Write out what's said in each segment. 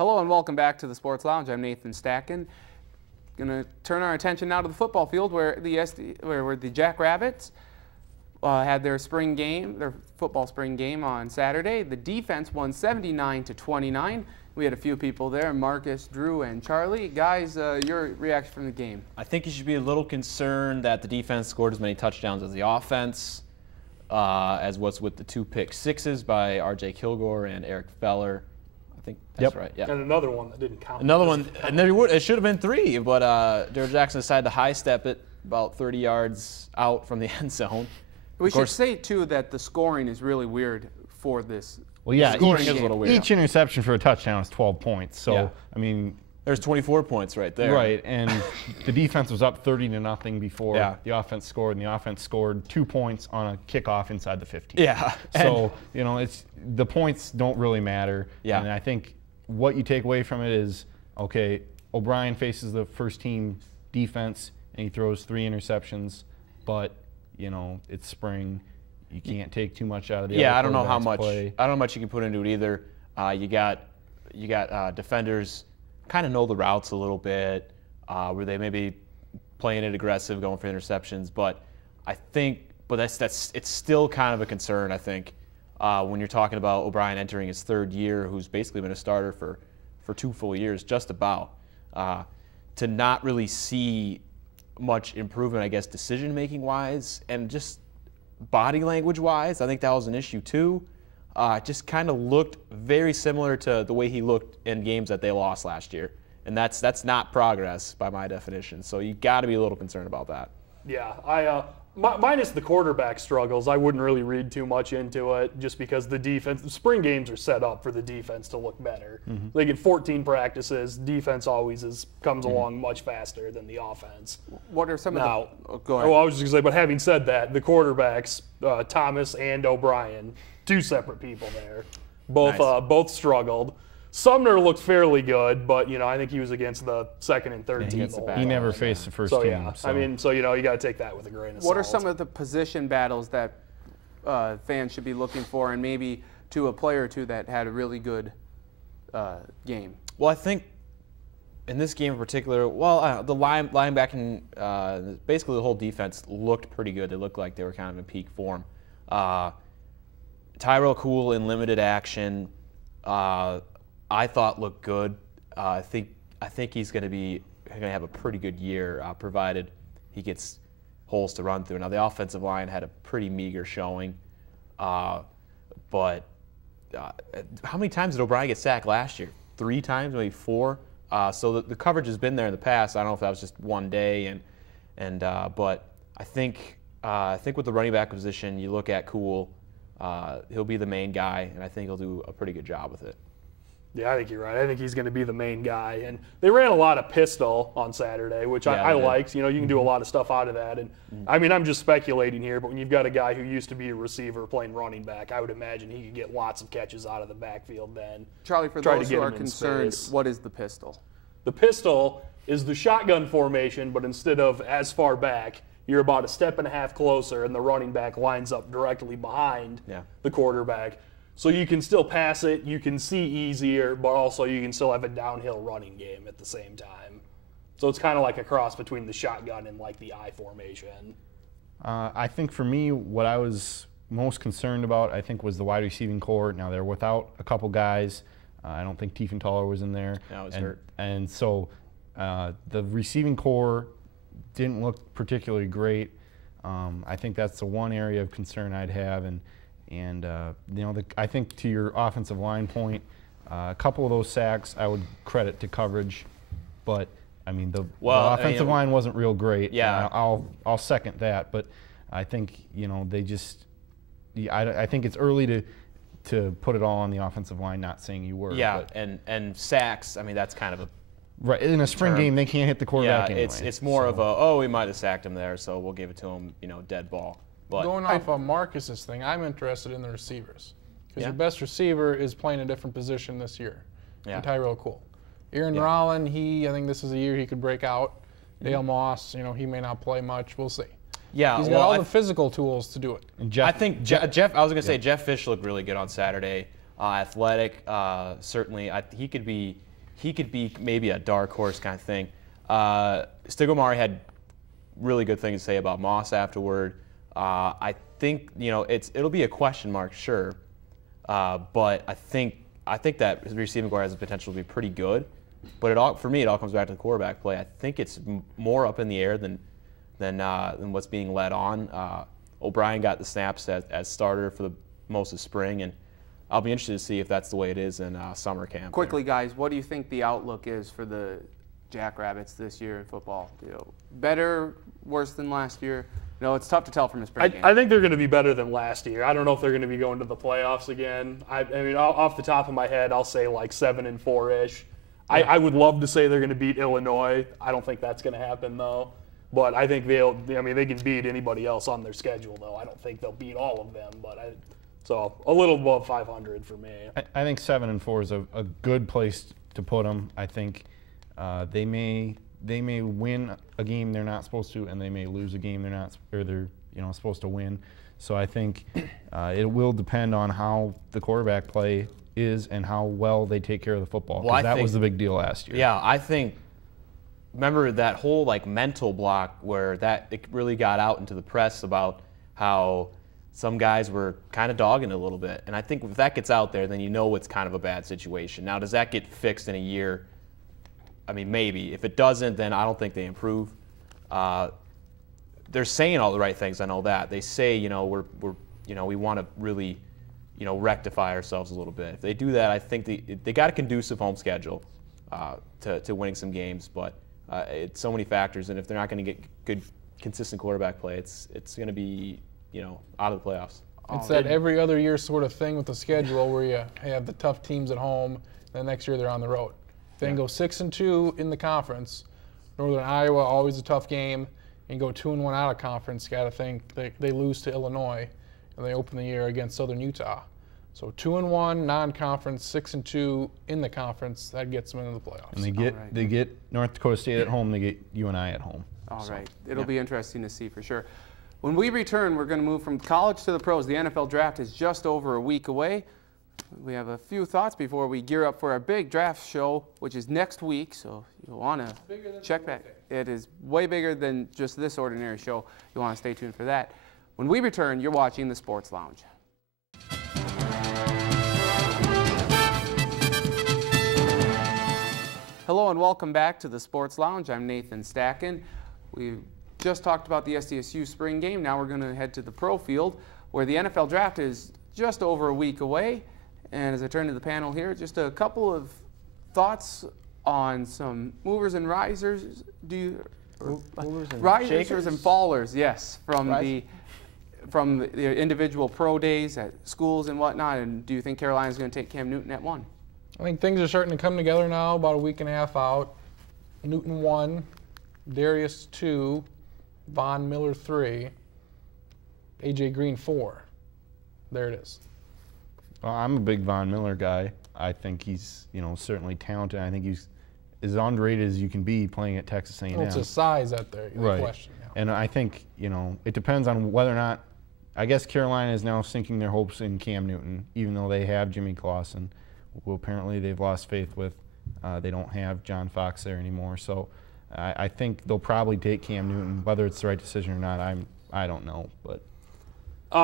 Hello and welcome back to the Sports Lounge. I'm Nathan Stacken. Going to turn our attention now to the football field where the Jackrabbits had their football spring game on Saturday. The defense won 79-29. We had a few people there, Marcus, Drew, and Charlie. Guys, your reaction from the game? I think you should be a little concerned that the defense scored as many touchdowns as the offense, as was with the 2 pick sixes by R.J. Kilgore and Eric Feller. I think that's right. Yeah. And another one that didn't count. Another one, and it should have been 3, but Daryl Jackson decided to high step it about 30 yards out from the end zone. We should say, too, that the scoring is really weird for this. Well, yeah, scoring is a little weird. Each interception for a touchdown is 12 points. So, yeah. I mean, there's 24 points right there. Right, and the defense was up 30-0 before the offense scored, and the offense scored 2 points on a kickoff inside the 15. Yeah. So, the points don't really matter. Yeah. And I think what you take away from it is, okay, O'Brien faces the first team defense, and he throws 3 interceptions, but, it's spring. You can't take too much out of the other I don't know how much. play. I don't know how much you can put into it either. You got defenders kind of know the routes a little bit, where they may be playing it aggressive, going for interceptions. But it's still kind of a concern. I think when you're talking about O'Brien entering his 3rd year, who's basically been a starter for 2 full years, just about, to not really see much improvement, I guess, decision-making wise, and just body language-wise. I think that was an issue too. Just kind of looked very similar to the way he looked in games that they lost last year, and that's not progress by my definition. So you got to be a little concerned about that. Yeah, minus the quarterback struggles, I wouldn't really read too much into it, just because the spring games are set up for the defense to look better. Mm-hmm. They get 14 practices. Defense always comes along much faster than the offense. What are some of the? Go ahead. Well, I was just going to say, but having said that, the quarterbacks, Thomas and O'Brien, 2 separate people there, both struggled. Sumner looked fairly good, but I think he was against the 2nd and 3rd team. He never faced the first team. So. I mean, you got to take that with a grain of salt. What are some of the position battles that fans should be looking for, and maybe to a player or two that had a really good game? Well, I think in this game in particular, the linebacking, basically the whole defense looked pretty good. They looked like they were kind of in peak form. Tyrell Cool in limited action, I thought looked good. I think he's going to have a pretty good year, provided he gets holes to run through. Now the offensive line had a pretty meager showing, but how many times did O'Brien get sacked last year? 3 times, maybe 4. So the coverage has been there in the past. I don't know if that was just one day, but I think with the running back position, you look at Cool, he'll be the main guy, and I think he'll do a pretty good job with it. Yeah, I think you're right. I think he's going to be the main guy. And they ran a lot of pistol on Saturday, which I liked. You can do a lot of stuff out of that. And I mean, I'm just speculating here, but when you've got a guy who used to be a receiver playing running back, I would imagine he could get lots of catches out of the backfield then. Charlie, for those who are concerned, what is the pistol? The pistol is the shotgun formation, but instead of as far back, you're about a step and a half closer, and the running back lines up directly behind the quarterback. So you can still pass it, you can see easier, but also you can still have a downhill running game at the same time. So it's kind of like a cross between the shotgun and like the I formation. I think for me, what I was most concerned about, I think, was the wide receiving core. Now they're without a couple guys. I don't think Tiefenthaler was in there. No, was hurt. And so the receiving core didn't look particularly great. I think that's the one area of concern I'd have. I think to your offensive line point, a couple of those sacks I would credit to coverage, but I mean the offensive line wasn't real great. Yeah, I'll second that, but I think they just. I think it's early to put it all on the offensive line. Not saying you were. Yeah, and sacks. I mean that's kind of a. Right, in a spring game, they can't hit the quarterback anyway. It's more of we might have sacked him there, so we'll give it to him, dead ball. But going off of Marcus's thing, I'm interested in the receivers. Because your best receiver is playing a different position this year. And Tyrell Cool. Aaron Rollin, I think this is a year he could break out. Dale Moss, he may not play much. We'll see. Yeah, he's got all the physical tools to do it. And I think Jeff. I was going to say Jeff Fish looked really good on Saturday. Athletic, certainly. He could be he could be maybe a dark horse kind of thing. Stigomari had really good things to say about Moss afterward. I think it'll be a question mark, sure, but I think that his receiving core has the potential to be pretty good. But for me, it all comes back to the quarterback play. I think it's more up in the air than what's being led on. O'Brien got the snaps as starter for the most of spring, and I'll be interested to see if that's the way it is in summer camp. Quickly, guys, what do you think the outlook is for the Jackrabbits this year in football? Better, worse than last year? It's tough to tell from a spring game. I think they're going to be better than last year. I don't know if they're going to be going to the playoffs again. I mean, off the top of my head, I'll say like 7-4-ish. Yeah. I would love to say they're going to beat Illinois. I don't think that's going to happen, though. But I think they can beat anybody else on their schedule, though. I don't think they'll beat all of them. So a little above 500 for me. I think 7-4 is a good place to put them. I think they may win a game they're not supposed to, and they may lose a game they're supposed to win. So I think it will depend on how the quarterback play is and how well they take care of the football. Because that was the big deal last year. Yeah, I think. Remember that whole mental block where it really got out into the press about how some guys were kind of dogging it a little bit. And I think if that gets out there, then it's kind of a bad situation. Now, does that get fixed in a year? I mean, maybe. If it doesn't, then I don't think they improve. They're saying all the right things. I know that. They say, we want to really, rectify ourselves a little bit. If they do that, I think they got a conducive home schedule to winning some games. But it's so many factors, and if they're not going to get good, consistent quarterback play, it's going to be, out of the playoffs. It's that every other year sort of thing with the schedule where you have the tough teams at home, and the next year they're on the road. Then go 6-2 in the conference. Northern Iowa, always a tough game, and go 2-1 out of conference. Got to think they lose to Illinois, and they open the year against Southern Utah. So 2-1 non-conference, 6-2 in the conference. That gets them into the playoffs. And they get North Dakota State at home. They get UNI at home. All right, it'll be interesting to see for sure. When we return, we're going to move from college to the pros. The NFL draft is just over a week away. We have a few thoughts before we gear up for our big draft show, which is next week. So you'll want to check back. It is way bigger than just this ordinary show. You want to stay tuned for that. When we return, you're watching the Sports Lounge. Hello and welcome back to the Sports Lounge. I'm Nathan Stacken. We just talked about the SDSU spring game. Now we're going to head to the pro field where the NFL draft is just over a week away. And as I turn to the panel here, just a couple of thoughts on some movers and risers. Risers and fallers, yes, from the individual pro days at schools and whatnot. And do you think Carolina's going to take Cam Newton at 1? I think things are starting to come together now, about a week and a half out. Newton 1, Darius 2, Von Miller 3, A.J. Green 4. There it is. Well, I'm a big Von Miller guy. I think he's, certainly talented. I think he's as underrated as you can be playing at Texas A&M. Well, it's a size out there, the question. Yeah. And I think, it depends on whether or not, I guess Carolina is now sinking their hopes in Cam Newton, even though they have Jimmy Clausen, who apparently they've lost faith with. They don't have John Fox there anymore. So I think they'll probably take Cam Newton. Whether it's the right decision or not, I don't know. But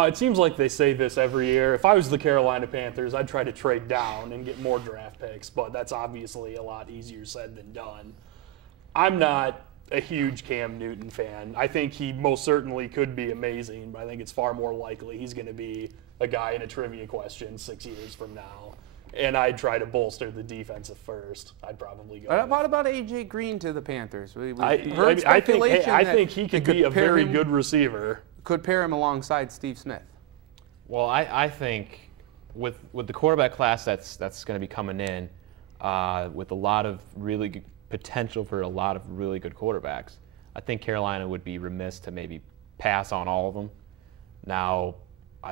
it seems like they say this every year. If I was the Carolina Panthers, I'd try to trade down and get more draft picks, but that's obviously a lot easier said than done. I'm not a huge Cam Newton fan. I think he most certainly could be amazing, but I think it's far more likely he's going to be a guy in a trivia question 6 years from now. And I'd try to bolster the defense at first. I'd probably go. What about A.J. Green to the Panthers? I think he could be a very good receiver. Could pair him alongside Steve Smith. Well, I think with the quarterback class that's going to be coming in, with a lot of really good potential for a lot of really good quarterbacks, I think Carolina would be remiss to maybe pass on all of them. Now,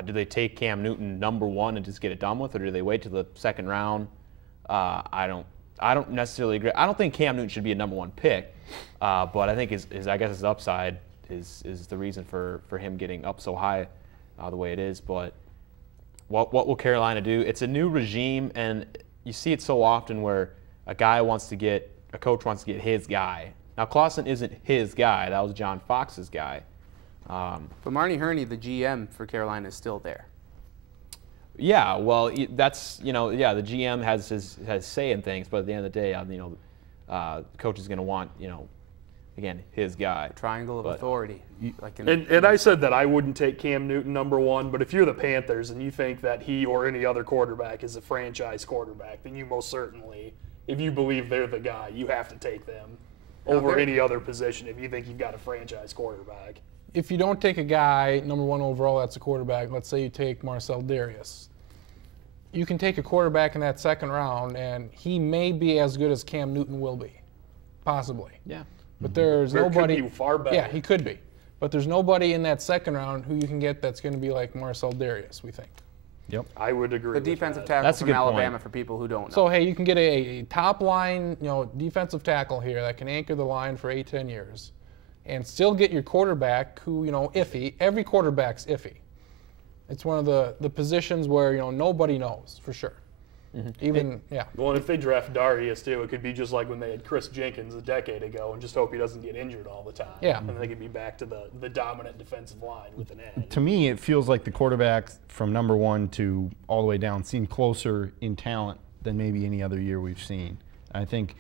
do they take Cam Newton number 1 and just get it done with, or do they wait till the second round? I don't necessarily agree. I don't think Cam Newton should be a number 1 pick, but I think his upside is the reason for him getting up so high the way it is. But what will Carolina do? It's a new regime, and you see it so often where a coach wants to get his guy. Now Clausen isn't his guy. That was John Fox's guy. But Marnie Herney, the GM for Carolina, is still there. Yeah, well, that's the GM has say in things, but at the end of the day, the coach is going to want again his guy. Triangle of authority. And I said that I wouldn't take Cam Newton #1, but if you're the Panthers and you think that he or any other quarterback is a franchise quarterback, then you most certainly, if you believe they're the guy, you have to take them over any other position if you think you've got a franchise quarterback. If you don't take a guy #1 overall that's a quarterback, let's say you take Marcel Darius, you can take a quarterback in that second round, and he may be as good as Cam Newton will be, possibly. Yeah. But there's nobody. Could be far better. Yeah, he could be. But there's nobody in that second round who you can get that's going to be like Marcel Darius, we think. Yep. I would agree. The defensive tackle That's a from good Alabama point. for people who don't know. So, hey, you can get a top line, defensive tackle here that can anchor the line for 8-10 years and still get your quarterback who, iffy. Every quarterback's iffy. It's one of the positions where, nobody knows for sure. Mm-hmm. Well, and if they draft Darius, too, it could be just like when they had Chris Jenkins a decade ago and just hope he doesn't get injured all the time. Yeah. And they could be back to the dominant defensive line with an edge. To me, it feels like the quarterbacks from #1 to all the way down seem closer in talent than maybe any other year we've seen. I think,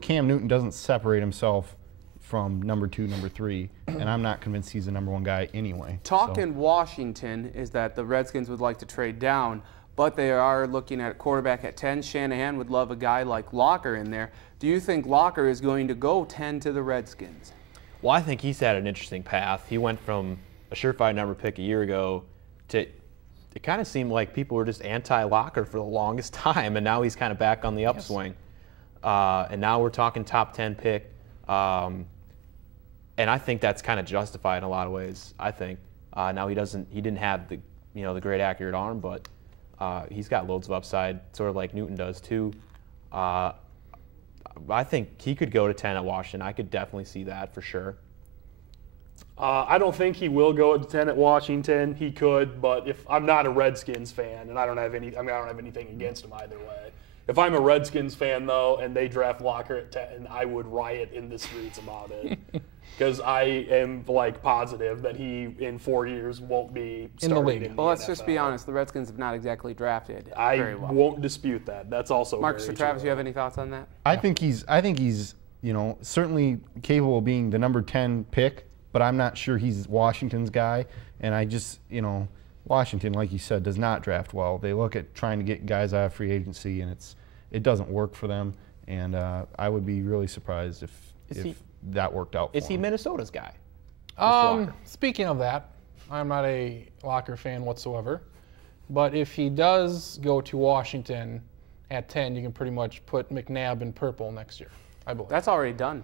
Cam Newton doesn't separate himself from #2, #3, and I'm not convinced he's the #1 guy anyway. Talk in Washington is that the Redskins would like to trade down, but they are looking at a quarterback at 10. Shanahan would love a guy like Locker in there. Do you think Locker is going to go 10 to the Redskins? Well, I think he's had an interesting path. He went from a surefire number pick a year ago to it kind of seemed like people were just anti-Locker for the longest time, and now he's kind of back on the upswing. Yes. And now we're talking top 10 pick. And I think that's kind of justified in a lot of ways. I think now he didn't have the great accurate arm, but he's got loads of upside, sort of like Newton does too. I think he could go to 10 at Washington. I could definitely see that for sure. I don't think he will go at 10 at Washington. He could, but if I'm not a Redskins fan, and I don't have anything against him either way. If I'm a Redskins fan though, and they draft Locker at 10, I would riot in the streets about it. Because I am positive that he in 4 years won't be starting in the league. Well, let's just be honest. The Redskins have not exactly drafted very well. I won't dispute that. That's also Marcus very or Travis, true. you have any thoughts on that? I think he's certainly capable of being the #10 pick, but I'm not sure he's Washington's guy. And I just Washington, like you said, does not draft well. They look at trying to get guys out of free agency, and it doesn't work for them. And I would be really surprised if that worked out for him. Is he Minnesota's guy? Speaking of that, I'm not a Locker fan whatsoever. But if he does go to Washington at 10, you can pretty much put McNabb in purple next year, I believe. That's already done.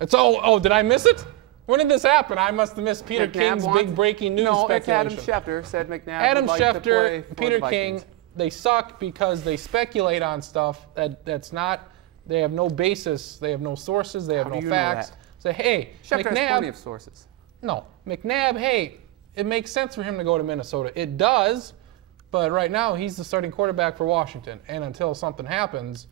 Did I miss it? When did this happen? I must have missed Peter King's big breaking news speculation. Adam Schefter said McNabb Adam would like to play Schefter, for Peter the King, Vikings. they suck because they speculate on stuff that's not. They have no basis. They have no sources. They have How no do you know facts. that? Say, hey, Schefter McNabb. has plenty of sources. No, McNabb. Hey, it makes sense for him to go to Minnesota. It does, but right now he's the starting quarterback for Washington, and until something happens,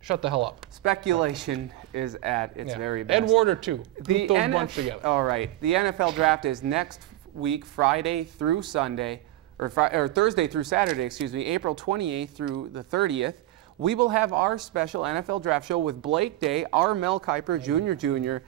shut the hell up. Speculation is at its very best. Ed Ward or two. Group those bunch together. All right. The NFL draft is next week, Friday through Sunday, or Thursday through Saturday, April 28th through the 30th. We will have our special NFL draft show with Blake Day, our Mel Kiper, Jr.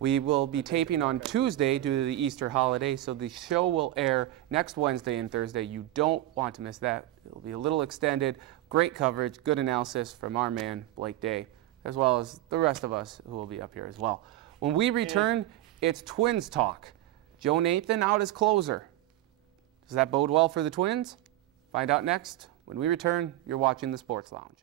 We will be taping on Tuesday due to the Easter holiday, so the show will air next Wednesday and Thursday. You don't want to miss that. It will be a little extended. Great coverage, good analysis from our man, Blake Day, as well as the rest of us who will be up here as well. When we return, it's Twins talk. Joe Nathan out as closer. Does that bode well for the Twins? Find out next. When we return, you're watching the Sports Lounge.